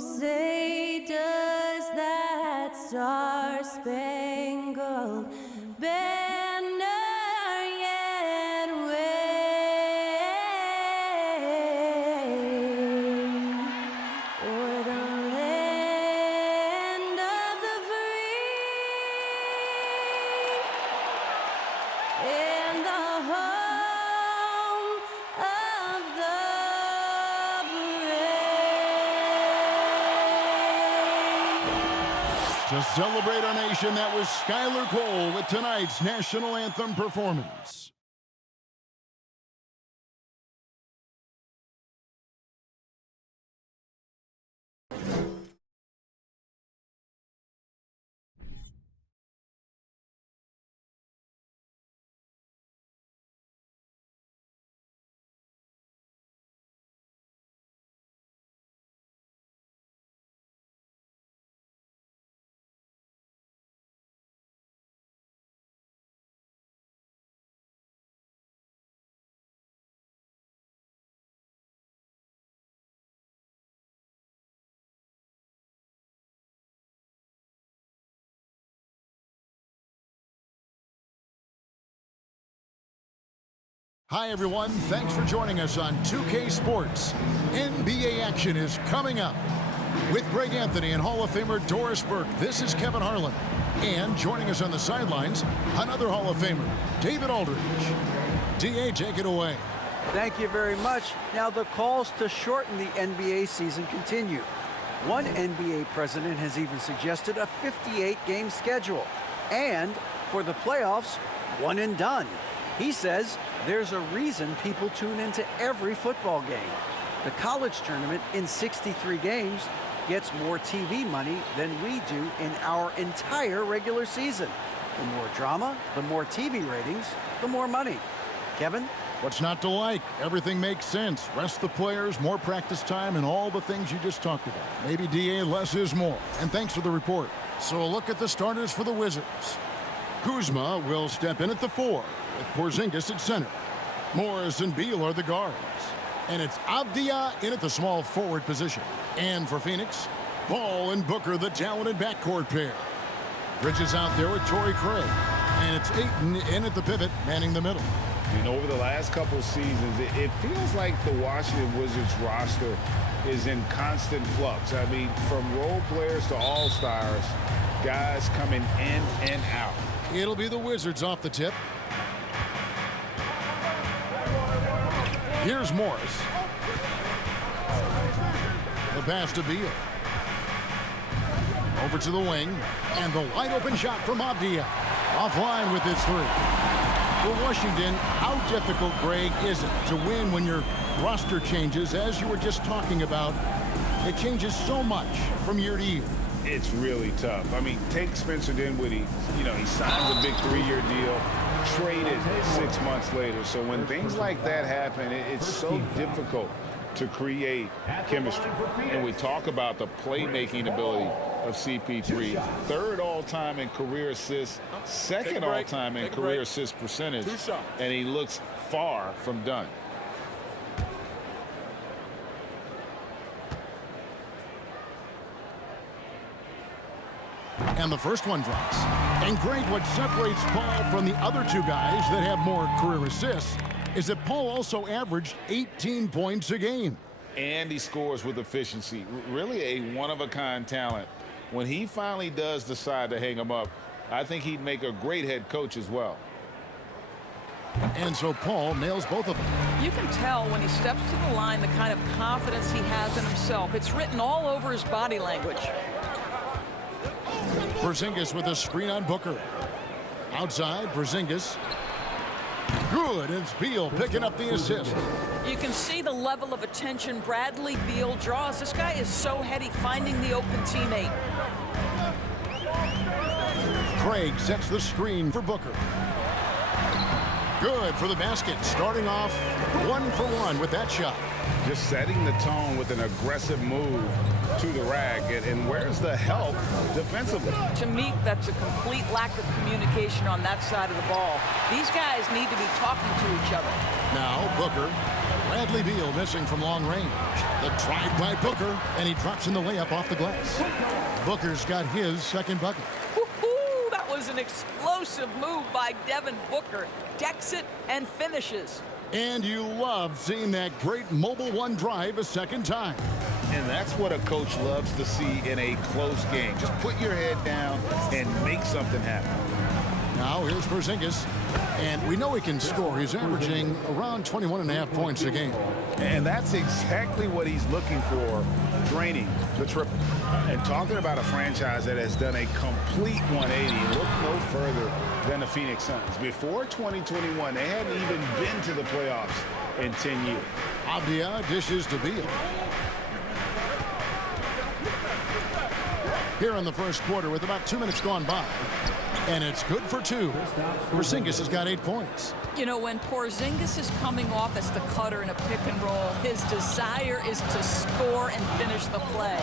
say does that star-spangled banner yet wave o'er the land of the free and the home of the brave. To celebrate our nation, that was Skylar Cole with tonight's national anthem performance. Hi, everyone. Thanks for joining us on 2K Sports. NBA action is coming up. With Greg Anthony and Hall of Famer Doris Burke, this is Kevin Harlan. And joining us on the sidelines, another Hall of Famer, David Aldridge. DA, take it away. Thank you very much. Now, the calls to shorten the NBA season continue. One NBA president has even suggested a 58-game schedule. And for the playoffs, one and done. He says there's a reason people tune into every football game. The college tournament in 63 games gets more TV money than we do in our entire regular season. The more drama, the more TV ratings, the more money. Kevin? What's not to like? Everything makes sense. Rest the players, more practice time, and all the things you just talked about. Maybe, DA, less is more. And thanks for the report. So a look at the starters for the Wizards. Kuzma will step in at the 4, with Porzingis at center. Morris and Beal are the guards. And it's Avdia in at the small forward position. And for Phoenix, Ball and Booker, the talented backcourt pair. Bridges out there with Torrey Craig. And it's Ayton in at the pivot, manning the middle. You know, over the last couple seasons, it feels like the Washington Wizards roster is in constant flux. I mean, from role players to all-stars, guys coming in and out. It'll be the Wizards off the tip. Here's Morris. The pass to Beal. Over to the wing. And the wide-open shot from Avdia. Offline with his 3. For Washington, how difficult, Greg, is it to win when your roster changes, as you were just talking about? It changes so much from year to year. It's really tough. I mean, take Spencer Dinwiddie. You know, he signs a big 3-year deal, traded 6 months later. So when things like that happen, it's so difficult to create chemistry. And we talk about the playmaking ability of CP3. 3rd all-time in career assists, 2nd all-time in career assist percentage. And he looks far from done. And the first one drops. And Greg, what separates Paul from the other 2 guys that have more career assists is that Paul also averaged 18 points a game. And he scores with efficiency. Really a one-of-a-kind talent. When he finally does decide to hang him up, I think he'd make a great head coach as well. And so Paul nails both of them. You can tell when he steps to the line the kind of confidence he has in himself. It's written all over his body language. Porzingis with a screen on Booker. Outside, Porzingis. Good, it's Beal picking up the assist. You can see the level of attention Bradley Beal draws. This guy is so heady finding the open teammate. Craig sets the screen for Booker. Good for the basket, starting off 1 for 1 with that shot. Just setting the tone with an aggressive move to the rack. And where's the help defensively? To me, that's a complete lack of communication on that side of the ball. These guys need to be talking to each other. Now Booker Bradley Beal missing from long range. The drive by Booker, and he drops in the layup off the glass. Booker's got his second bucket. Woo-hoo, that was an explosive move by Devin Booker. Decks it and finishes. And you love seeing that great mobile one drive a second time. And that's what a coach loves to see in a close game. Just put your head down and make something happen. Now here's Porzingis, and we know he can score. He's averaging around 21.5 points a game. And that's exactly what he's looking for, draining the triple. And talking about a franchise that has done a complete 180, look no further than the Phoenix Suns. Before 2021, they hadn't even been to the playoffs in 10 years. Avdia dishes to Beal. Here in the first quarter with about 2 minutes gone by. And it's good for 2. Porzingis has got 8 points. You know, when Porzingis is coming off as the cutter in a pick and roll, his desire is to score and finish the play.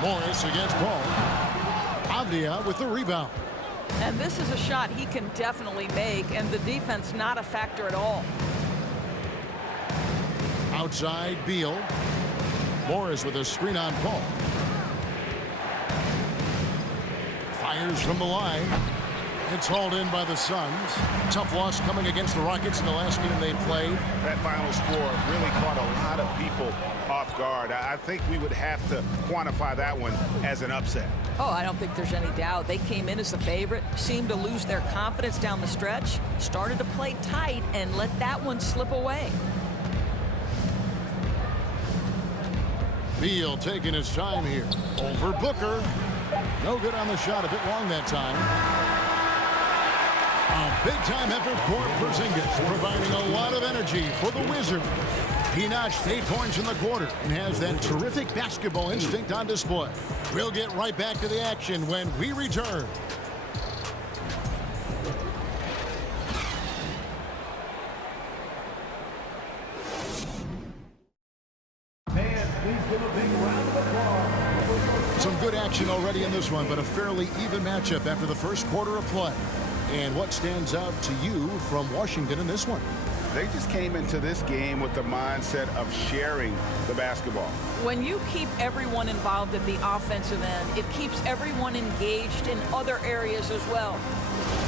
Morris against Paul. Avdia with the rebound. And this is a shot he can definitely make, and the defense not a factor at all. Outside Beal. Morris with a screen on Paul. Fires from the line. It's hauled in by the Suns. Tough loss coming against the Rockets in the last game they played. That final score really caught a lot of people off guard. I think we would have to quantify that one as an upset. Oh, I don't think there's any doubt. They came in as the favorite, seemed to lose their confidence down the stretch, started to play tight, and let that one slip away. Beal taking his time here. Over Booker. No good on the shot. A bit long that time. A big-time effort for Porzingis, providing a lot of energy for the Wizards. He notched 8 points in the quarter and has that terrific basketball instinct on display. We'll get right back to the action when we return. Some good action already in this one, but a fairly even matchup after the first quarter of play. And what stands out to you from Washington in this one? They just came into this game with the mindset of sharing the basketball. When you keep everyone involved at the offensive end, it keeps everyone engaged in other areas as well.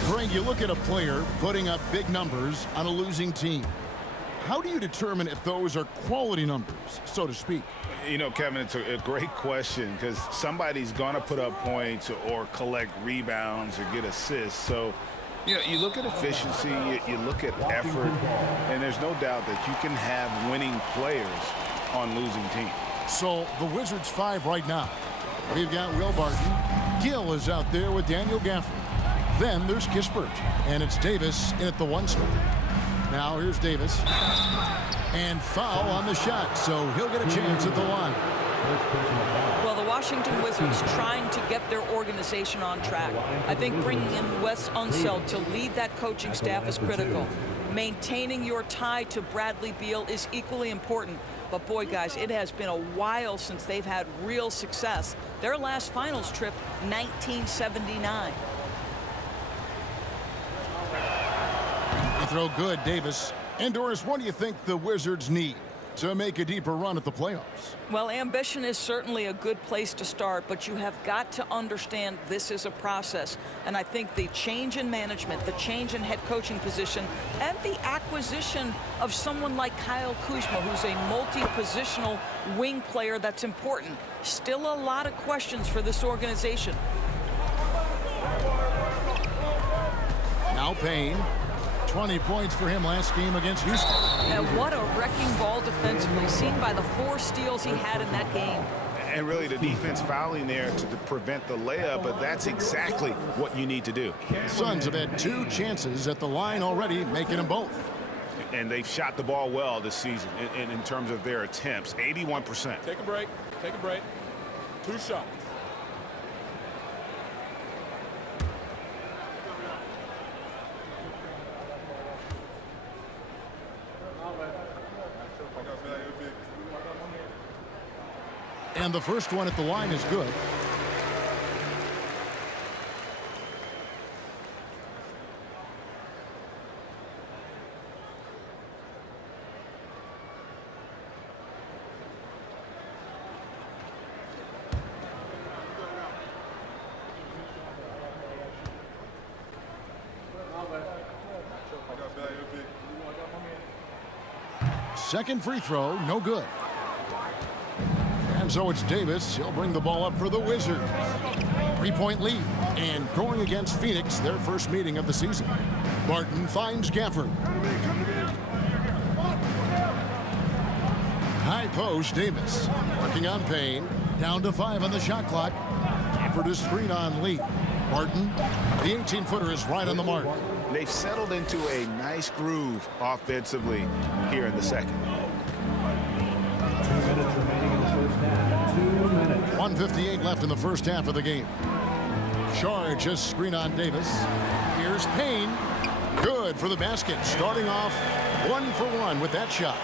Greg, you look at a player putting up big numbers on a losing team. How do you determine if those are quality numbers, so to speak? You know, Kevin, it's a great question because somebody's going to put up points or collect rebounds or get assists. So, you know, you look at efficiency, you look at effort, and there's no doubt that you can have winning players on losing teams. So the Wizards 5 right now. We've got Will Barton. Gill is out there with Daniel Gafford. Then there's Kispert, and it's Davis in at the 1 spot. Now here's Davis. And foul on the shot, so he'll get a chance at the line. Well, the Washington Wizards trying to get their organization on track. I think bringing in Wes Unseld to lead that coaching staff is critical. Maintaining your tie to Bradley Beal is equally important. But boy, guys, it has been a while since they've had real success. Their last finals trip, 1979. They throw good, Davis. And Doris, what do you think the Wizards need to make a deeper run at the playoffs? Well, ambition is certainly a good place to start, but you have got to understand this is a process. And I think the change in management, the change in head coaching position, and the acquisition of someone like Kyle Kuzma, who's a multi-positional wing player, that's important. Still a lot of questions for this organization. Now Payne. 20 points for him last game against Houston. And what a wrecking ball defensively, seen by the 4 steals he had in that game. And really the defense fouling there to prevent the layup, but that's exactly what you need to do. The Suns have had 2 chances at the line already, making them both. And they've shot the ball well this season in terms of their attempts, 81%. Take a break. Take a break. 2 shots. And the first one at the line is good. Second free throw, no good. And so it's Davis. He'll bring the ball up for the Wizards. 3-point lead. And going against Phoenix, their first meeting of the season. Barton finds Gafford. High post, Davis. Working on Payne. Down to 5 on the shot clock. Gafford is screen on Lee. Barton, the 18-footer is right on the mark. They've settled into a nice groove offensively here in the second. 2 minutes remaining in the first half. 2 minutes. 1:58 left in the first half of the game. Charge just screen on Davis. Here's Payne. Good for the basket. Starting off 1 for 1 with that shot.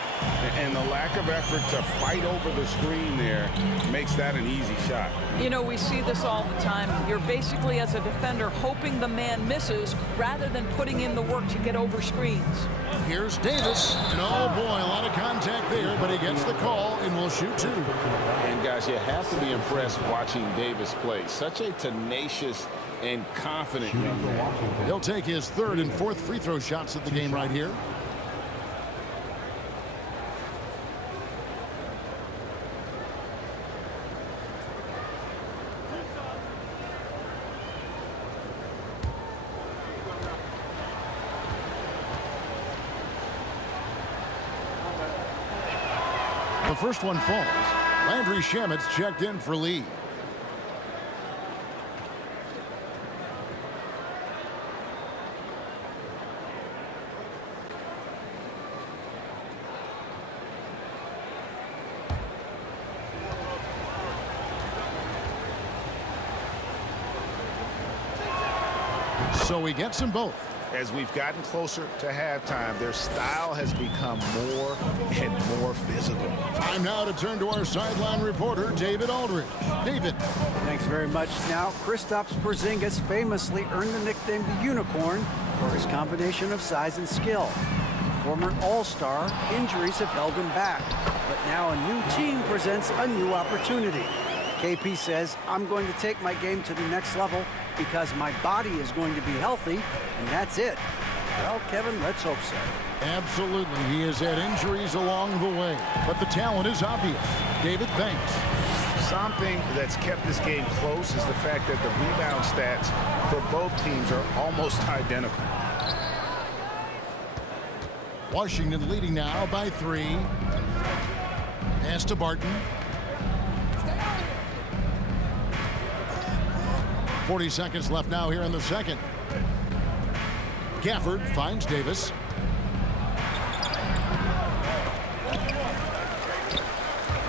And the lack of effort to fight over the screen there makes that an easy shot. You know, we see this all the time. You're basically, as a defender, hoping the man misses rather than putting in the work to get over screens. Here's Davis. And oh boy, a lot of contact there, but he gets the call and will shoot 2. And guys, you have to be impressed watching Davis play. Such a tenacious and confident young man. He'll take his 3rd and 4th free throw shots of the game right here. The first one falls. Landry Shamet's checked in for Lee. So he gets them both. As we've gotten closer to halftime, their style has become more and more physical. Time now to turn to our sideline reporter, David Aldridge. David. Thanks very much. Now, Kristaps Porzingis famously earned the nickname the Unicorn for his combination of size and skill. Former All-Star, injuries have held him back. But now a new team presents a new opportunity. KP says, I'm going to take my game to the next level because my body is going to be healthy, and that's it. Well, Kevin, let's hope so. Absolutely. He has had injuries along the way, but the talent is obvious. David, thanks. Something that's kept this game close is the fact that the rebound stats for both teams are almost identical. Washington leading now by 3. Pass to Barton. 40 seconds left now here in the second. Gafford finds Davis.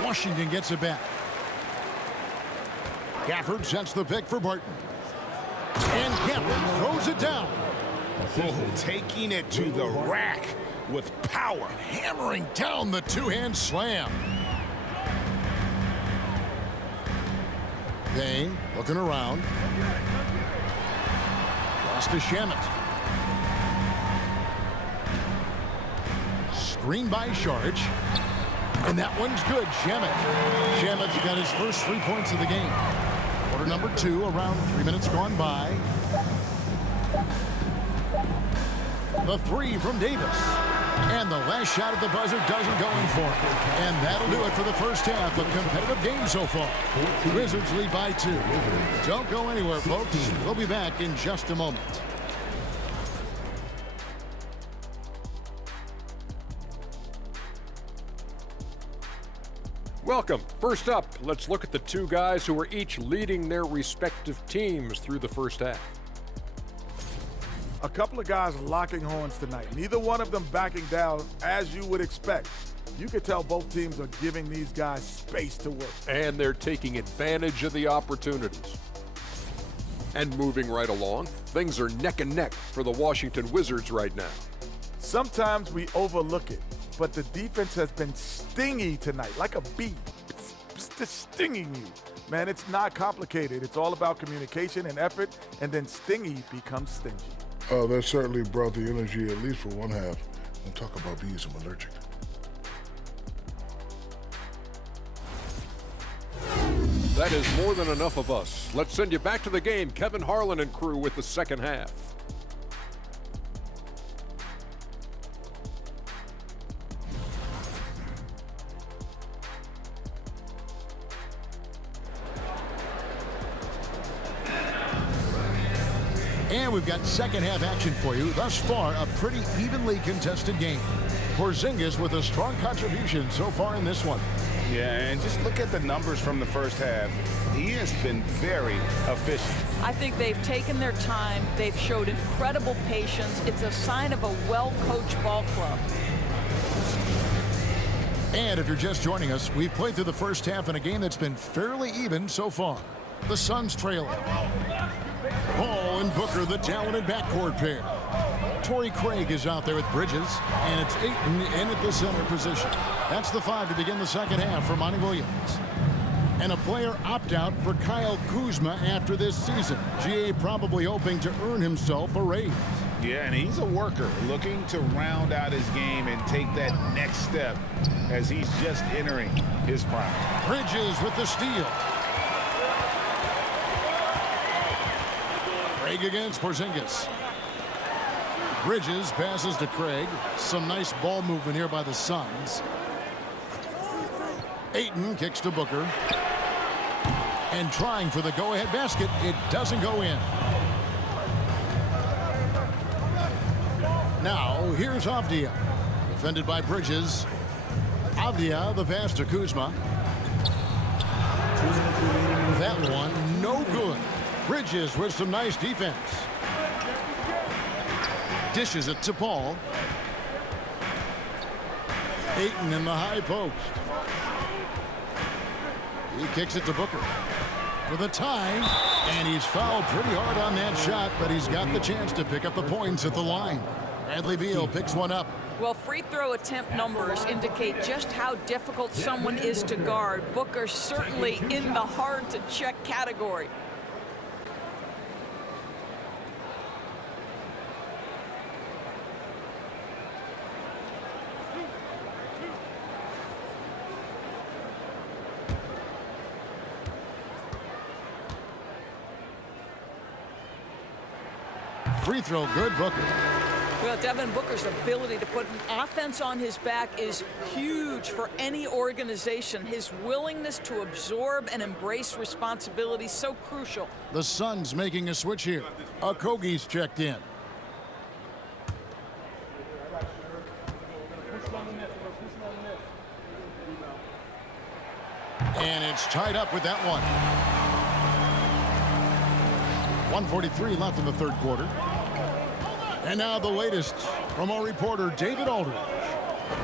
Washington gets it back. Gafford sets the pick for Barton. And Gafford throws it down. Oh, taking it to the rack with power. Hammering down the two-hand slam. Payne looking around. Lost to Shamet. Screen by Sharge. And that one's good. Shamet's got his first 3 points of the game. Quarter number 2, around 3 minutes gone by. The 3 from Davis. And the last shot at the buzzer doesn't go in for it. And that'll do it for the first half. A competitive game so far. Wizards lead by 2. Don't go anywhere, folks. We'll be back in just a moment. Welcome. First up, let's look at the two guys who are each leading their respective teams through the first half. A couple of guys locking horns tonight. Neither one of them backing down as you would expect. You could tell both teams are giving these guys space to work. And they're taking advantage of the opportunities. And moving right along, things are neck and neck for the Washington Wizards right now. Sometimes we overlook it, but the defense has been stingy tonight, like a bee, just stinging you. Man, it's not complicated. It's all about communication and effort, and then stingy becomes stingy. That certainly brought the energy, at least for one half. Don't talk about bees, I'm allergic. That is more than enough of us. Let's send you back to the game. Kevin Harlan and crew with the second half. And we've got second half action for you. Thus far, a pretty evenly contested game. Porzingis with a strong contribution so far in this one. Yeah, and just look at the numbers from the first half. He has been very efficient. I think they've taken their time. They've showed incredible patience. It's a sign of a well-coached ball club. And if you're just joining us, we've played through the first half in a game that's been fairly even so far. The Suns trailing. Paul and Booker, the talented backcourt pair. Torrey Craig is out there with Bridges, and it's Ayton in at the center position. That's the 5 to begin the second half for Monty Williams. And a player opt-out for Kyle Kuzma after this season. GA probably hoping to earn himself a raise. Yeah, and he's a worker looking to round out his game and take that next step as he's just entering his prime. Bridges with the steal. Craig against Porzingis. Bridges passes to Craig. Some nice ball movement here by the Suns. Ayton kicks to Booker. And trying for the go-ahead basket. It doesn't go in. Now, here's Avdia. Defended by Bridges. Avdia, the pass to Kuzma. That one, no good. Bridges with some nice defense. Dishes it to Paul. Ayton in the high post. He kicks it to Booker for the tie, and he's fouled pretty hard on that shot, but he's got the chance to pick up the points at the line. Bradley Beal picks one up. Well, free throw attempt numbers indicate just how difficult someone is to guard. Booker certainly in the hard-to-check category. Free throw good, Booker. Well, Devin Booker's ability to put an offense on his back is huge for any organization. His willingness to absorb and embrace responsibility so crucial. The Suns making a switch here. Okogie's checked in. And it's tied up with that one. 1:43 left in the third quarter. And now the latest from our reporter, David Aldridge.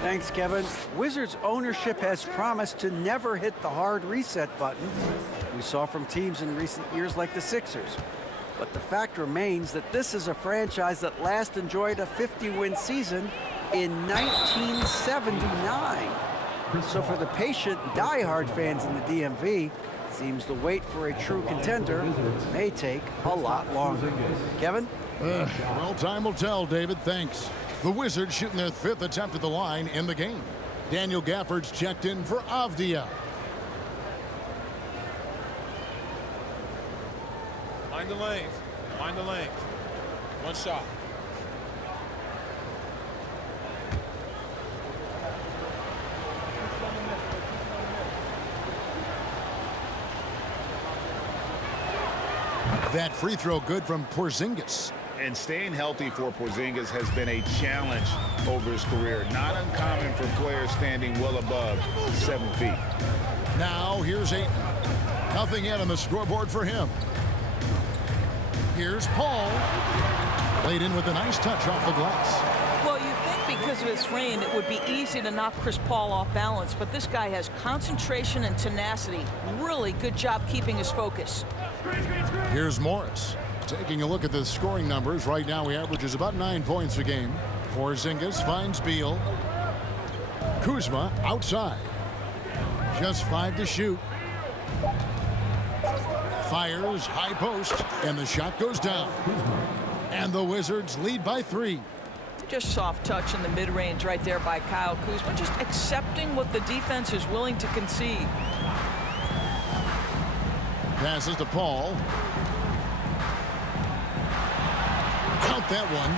Thanks, Kevin. Wizards ownership has promised to never hit the hard reset button we saw from teams in recent years like the Sixers. But the fact remains that this is a franchise that last enjoyed a 50-win season in 1979. So for the patient, diehard fans in the DMV, seems the wait for a true contender may take a lot longer. Kevin? Well, time will tell, David. Thanks. The Wizards shooting their 5th attempt at the line in the game. Daniel Gafford's checked in for Avdia. Mind the lanes. Mind the lanes. One shot. That free throw good from Porzingis. And staying healthy for Porzingis has been a challenge over his career. Not uncommon for players standing well above 7 feet. Now here's Ayton. Nothing yet on the scoreboard for him. Here's Paul. Played in with a nice touch off the glass. Well, you think because of his frame, it would be easy to knock Chris Paul off balance, but this guy has concentration and tenacity. Really good job keeping his focus. Here's Morris. Taking a look at the scoring numbers, right now he averages about 9 points a game. Porzingis finds Beal. Kuzma outside. Just 5 to shoot. Fires high post, and the shot goes down. And the Wizards lead by 3. Just soft touch in the mid-range right there by Kyle Kuzma, just accepting what the defense is willing to concede. Passes to Paul. Count that one.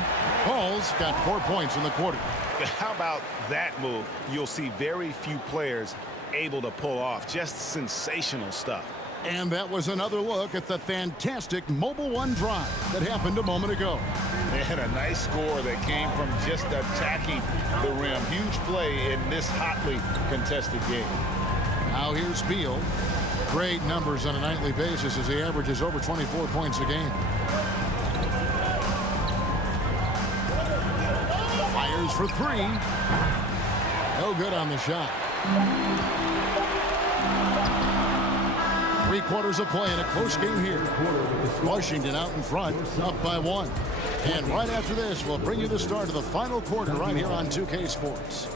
Paul's got 4 points in the quarter. How about that move? You'll see very few players able to pull off. Just sensational stuff. And that was another look at the fantastic Mobile One drive that happened a moment ago. They had a nice score that came from just attacking the rim. Huge play in this hotly contested game. Now here's Beal. Great numbers on a nightly basis as he averages over 24 points a game. Fires for three. No good on the shot. 3 quarters of play in a close game here. Washington out in front, up by 1. And right after this, we'll bring you the start of the final quarter right here on 2K Sports.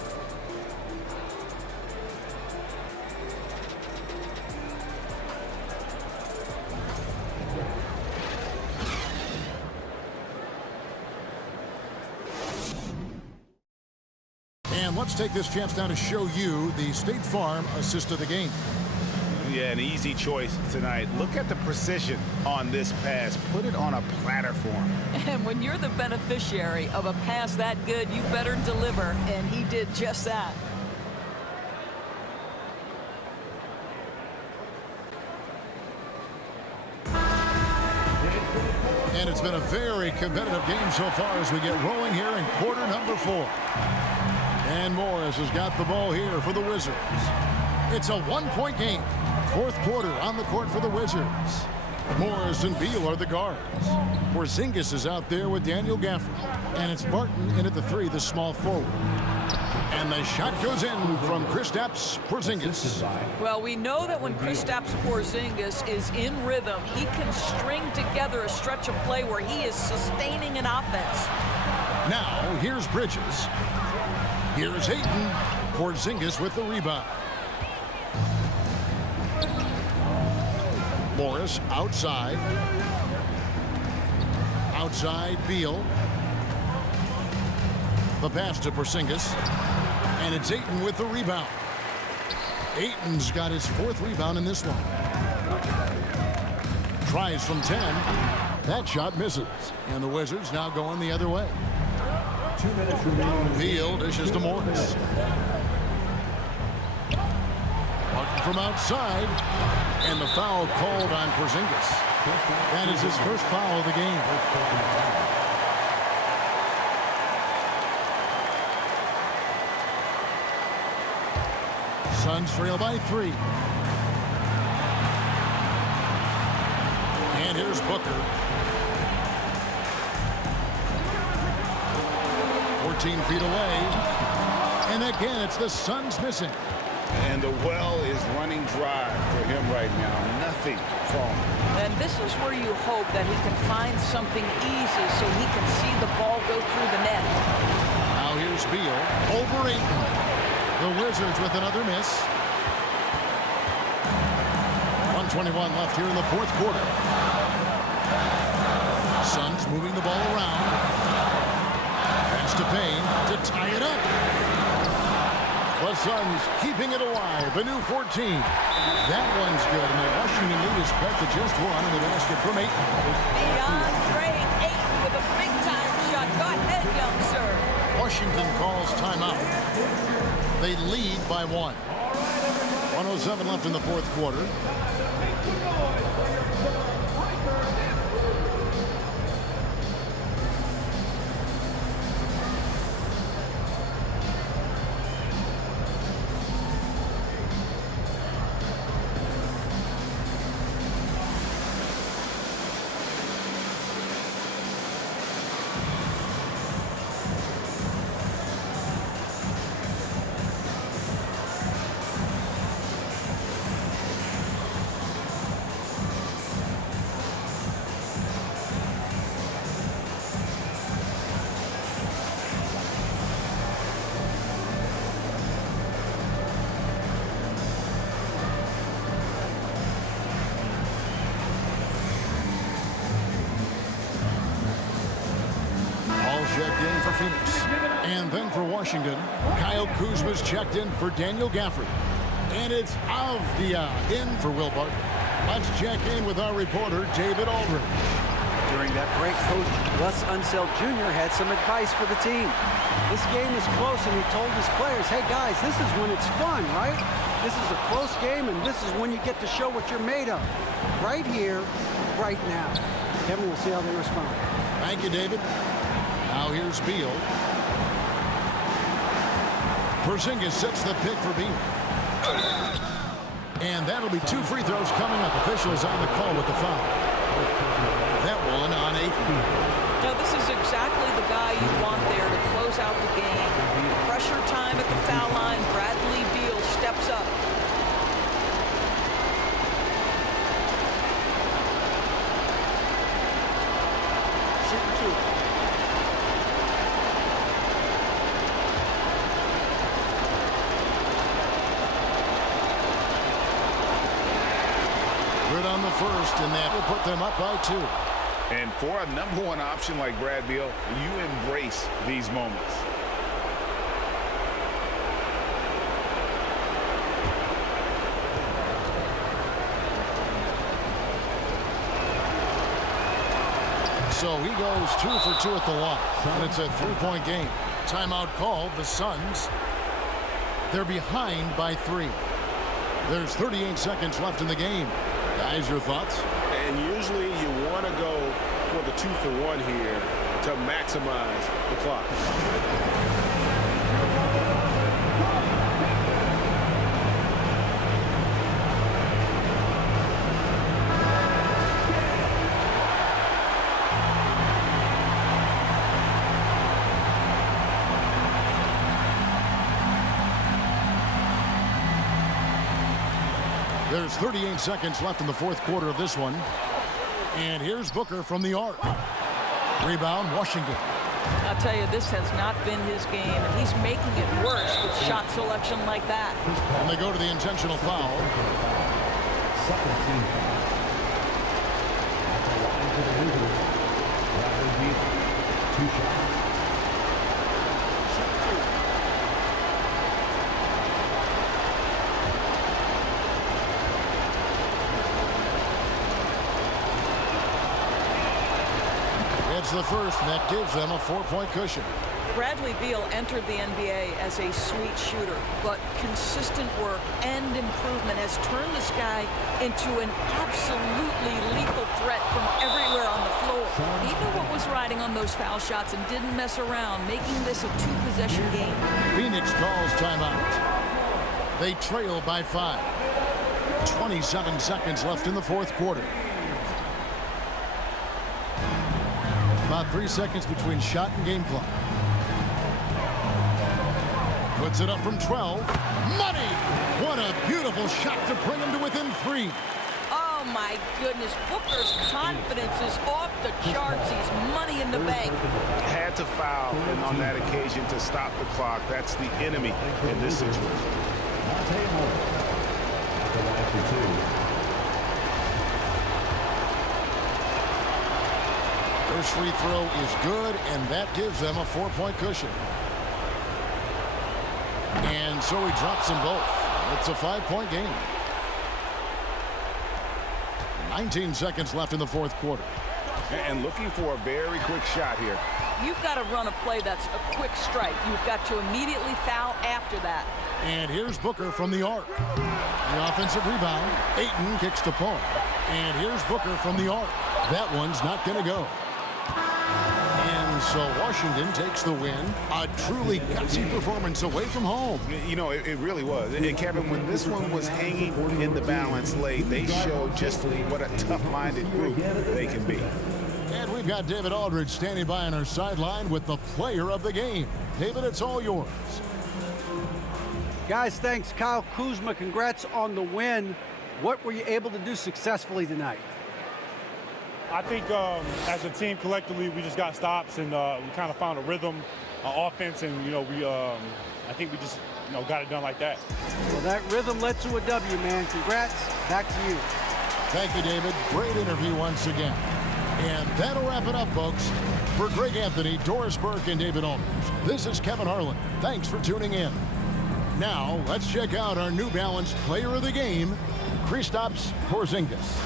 And let's take this chance now to show you the State Farm assist of the game. Yeah, an easy choice tonight. Look at the precision on this pass. Put it on a platter for him. And when you're the beneficiary of a pass that good, you better deliver, and he did just that. And it's been a very competitive game so far as we get rolling here in quarter number 4. And Morris has got the ball here for the Wizards. It's a 1-point game. 4th quarter on the court for the Wizards. Morris and Beal are the guards. Porzingis is out there with Daniel Gafford. And it's Barton in at the 3, the small forward. And the shot goes in from Kristaps Porzingis. Well, we know that when Kristaps Porzingis is in rhythm, he can string together a stretch of play where he is sustaining an offense. Now, here's Bridges. Here's Ayton. Porzingis with the rebound. Morris outside. Outside Beal. The pass to Porzingis. And it's Ayton with the rebound. Ayton's got his 4th rebound in this one. Tries from 10. That shot misses. And the Wizards now going the other way. 2 minutes remaining. Beal dishes to Morris. Martin from outside. And the foul called on Porzingis. That is his first foul of the game. Suns trail by 3. And here's Booker. 14 feet away. And again, it's the Suns missing. And the well is running dry for him right now. Nothing falling. And this is where you hope that he can find something easy so he can see the ball go through the net. Now here's Beal over Ayton. The Wizards with another miss. 1:21 left here in the 4th quarter. Suns moving the ball around. Pass to Payne to tie it up. The Suns keeping it alive. A new 14. That one's good. And the Washington lead is cut to just 1 in the basket from Ayton. DeAndre Ayton with a big-time shot. Go ahead, young sir. Washington calls timeout. They lead by 1. 1:07 left in the 4th quarter. Checked in for Phoenix. And then for Washington, Kyle Kuzma's checked in for Daniel Gafford. And it's Avdia in for Will Barton. Let's check in with our reporter, David Aldridge. During that break, Coach Wes Unseld Jr. had some advice for the team. This game is close, and he told his players, hey, guys, this is when it's fun, right? This is a close game, and this is when you get to show what you're made of. Right here, right now. Kevin, we'll see how they respond. Thank you, David. Now here's Beal. Porzingis sets the pick for Beal. And that'll be 2 free throws coming up. Officials on the call with the foul. That one on Ayton. Now, this is exactly the guy you want there to close out the game. Pressure time at the foul line. Bradley Beal steps up. Good on the first, and that will put them up by 2. And for a #1 option like Brad Beal, you embrace these moments. So he goes 2 for 2 at the line, and it's a 3-point game. Timeout called. The Suns, they're behind by 3. There's 38 seconds left in the game. Guys, your thoughts? And usually you want to go for the 2 for 1 here to maximize the clock. There's 38 seconds left in the 4th quarter of this one. And here's Booker from the arc. Rebound, Washington. I'll tell you, this has not been his game, and he's making it worse with shot selection like that. And they go to the intentional foul. Second team foul. At the line for the Wizards, Bradley Beal. 2 shots. It's the first, and that gives them a 4-point cushion. Bradley Beal entered the NBA as a sweet shooter, but consistent work and improvement has turned this guy into an absolutely lethal threat from everywhere on the floor. He knew what was riding on those foul shots and didn't mess around, making this a 2-possession game. Phoenix calls timeout. They trail by 5. 27 seconds left in the 4th quarter. About 3 seconds between shot and game clock. Puts it up from 12. Money! What a beautiful shot to bring him to within 3. Oh my goodness, Booker's confidence is off the charts. He's money in the bank. Had to foul, and on that occasion to stop the clock. That's the enemy in this situation. Monte Morris at the line for 2. First free throw is good, and that gives them a 4-point cushion. And so he drops them both. It's a 5-point game. 19 seconds left in the 4th quarter. And looking for a very quick shot here. You've got to run a play that's a quick strike. You've got to immediately foul after that. And here's Booker from the arc. The offensive rebound. Ayton kicks to Paul. And here's Booker from the arc. That one's not going to go. And so Washington takes the win. A truly gutsy performance away from home. You know, it really was. And Kevin, when this one was hanging in the balance late, they showed just what a tough-minded group they can be. And we've got David Aldridge standing by on our sideline with the player of the game. David, it's all yours. Guys, thanks. Kyle Kuzma, congrats on the win. What were you able to do successfully tonight? I think as a team collectively, we just got stops and we kind of found a rhythm on offense, and I think we just got it done like that. Well, that rhythm led to a W, man. Congrats. Back to you. Thank you, David. Great interview once again. And that'll wrap it up, folks. For Greg Anthony, Doris Burke, and David Aldridge, this is Kevin Harlan. Thanks for tuning in. Now, let's check out our New Balance player of the game, Kristaps Porzingis.